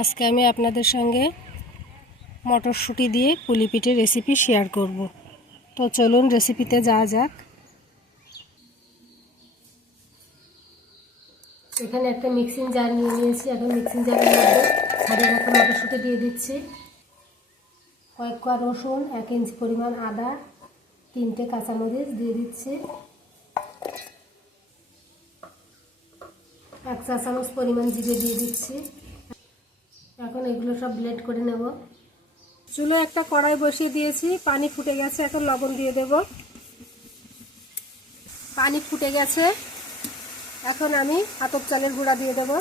আজকে আমি আপনাদের সঙ্গে মটরশুঁটি দিয়ে পুলি পিঠের রেসিপি শেয়ার করব। তো চলুন রেসিপিতে যাওয়া যাক। এখানে একটা মিক্সিং জার নিয়ে নিয়েছি। এখন মিক্সিং জারের মধ্যে ছাড়িয়ে রাখা মটরশুঁটি দিয়ে দিচ্ছি, কয়েক কোয়া রসুন, 1 ইঞ্চি পরিমাণ আদা, 3টে কাঁচামরিচ দিয়ে দিচ্ছি, 1 চা চামচ পরিমাণ জিরে দিয়ে দিচ্ছি। এখন এগুলো সব ব্লেন্ড করে নেব। চুলে একটা কড়াই বসিয়ে দিয়েছি, পানি ফুটে গেছে। এখন লবণ দিয়ে দেব। পানি ফুটে গেছে, এখন আমি আতপ চালের গুঁড়া দিয়ে দেব।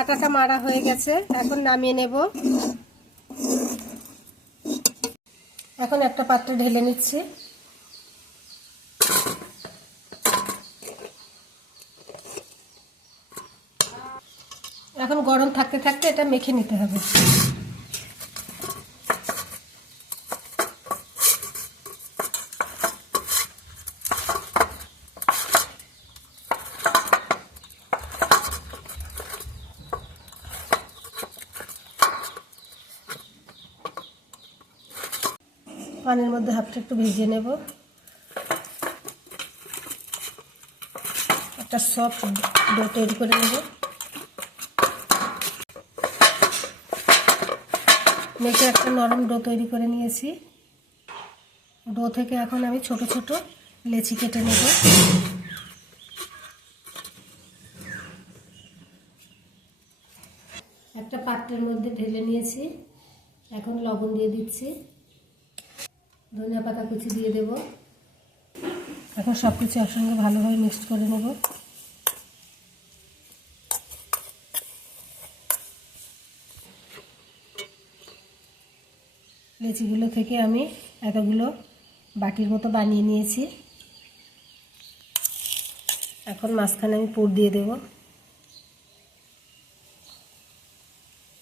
আটাটা মাড়া হয়ে গেছে, এখন নামিয়ে নেব। এখন একটা পাত্রে ঢেলে নিচ্ছি। এখন গরম থাকতে থাকতে এটা মেখে নিতে হবে। পানির মধ্যে হাফটা একটু ভিজিয়ে নেব। একটা সফট ডো তৈরি করে নেব। মেখে একটা নরম ডো তৈরি করে নিয়েছি। ডো থেকে এখন আমি ছোট ছোট লেচি কেটে নেব। একটা পাত্রের মধ্যে ঢেলে নিয়েছি। এখন লবণ দিয়ে দিচ্ছি, ধনিয়া পাতা কুচি দিয়ে দেব। এখন সব কিছু একসঙ্গে ভালোভাবে মিক্স করে নেব। লেচিগুলো থেকে আমি এতগুলো বাটির মতো বানিয়ে নিয়েছি। এখন মাঝখানে আমি পুর দিয়ে দেব।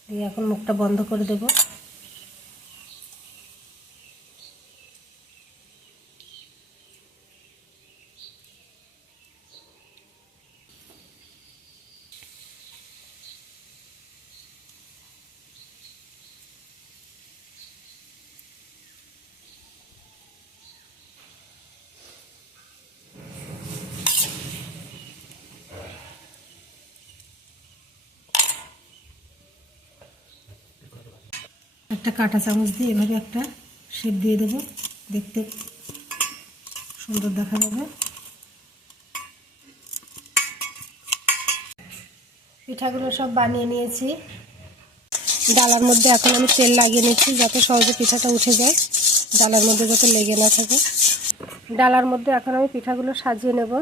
দিয়ে এখন মুখটা বন্ধ করে দেব। একটা কাঁটা চামচ দিয়ে এভাবে একটা শেপ দিয়ে দেব, দেখতে সুন্দর দেখা যাবে। পিঠাগুলো সব বানিয়ে নিয়েছি। ডালার মধ্যে এখন আমি তেল লাগিয়ে নিচ্ছি, যাতে সহজে পিঠাটা উঠে যায়, ডালার মধ্যে যাতে লেগে না থাকে। ডালার মধ্যে এখন আমি পিঠাগুলো সাজিয়ে নেব।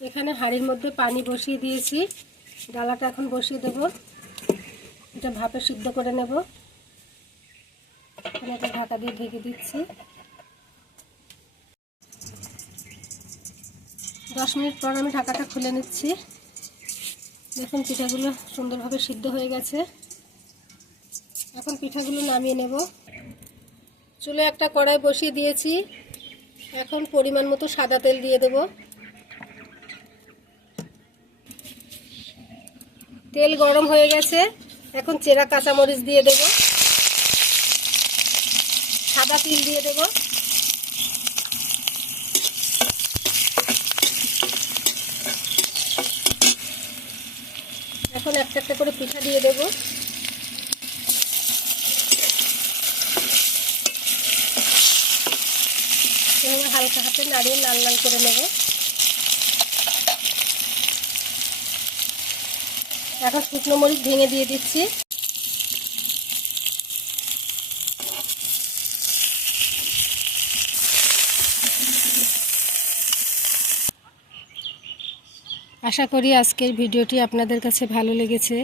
এখানে হাঁড়ির মধ্যে পানি বসিয়ে দিয়েছি। ডালাটা এখন বসিয়ে দেব। এটা ভাপে সিদ্ধ করে নেব। এটা ঢাকা দিয়ে ঢেকে দিচ্ছি। 10 মিনিট পর আমি ঢাকাটা খুলে নিচ্ছি। দেখুন পিঠাগুলো সুন্দরভাবে সিদ্ধ হয়ে গেছে। এখন পিঠাগুলো নামিয়ে নেব। চুলে একটা কড়াই বসিয়ে দিয়েছি। এখন পরিমাণ মতো সাদা তেল দিয়ে দেব। তেল গরম হয়ে গেছে, এখন চেরা কাঁচামরিচ দিয়ে দেব, সাদা তিল দিয়ে দেব, এখন একটা একটা করে পিঠা দিয়ে দেবো। এভাবে হালকা হাতে নাড়িয়ে লাল লাল করে নেব। এখন শুকনো মরিচ ভেঙে দিয়ে দিচ্ছি। আশা করি আজকের ভিডিওটি আপনাদের কাছে ভালো লেগেছে।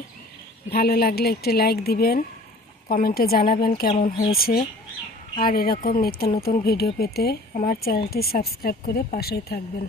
ভালো লাগলে একটি লাইক দিবেন, কমেন্টে জানাবেন কেমন হয়েছে। আর এরকম নিত্য নতুন ভিডিও পেতে আমার চ্যানেলটি সাবস্ক্রাইব করে পাশেই থাকবেন।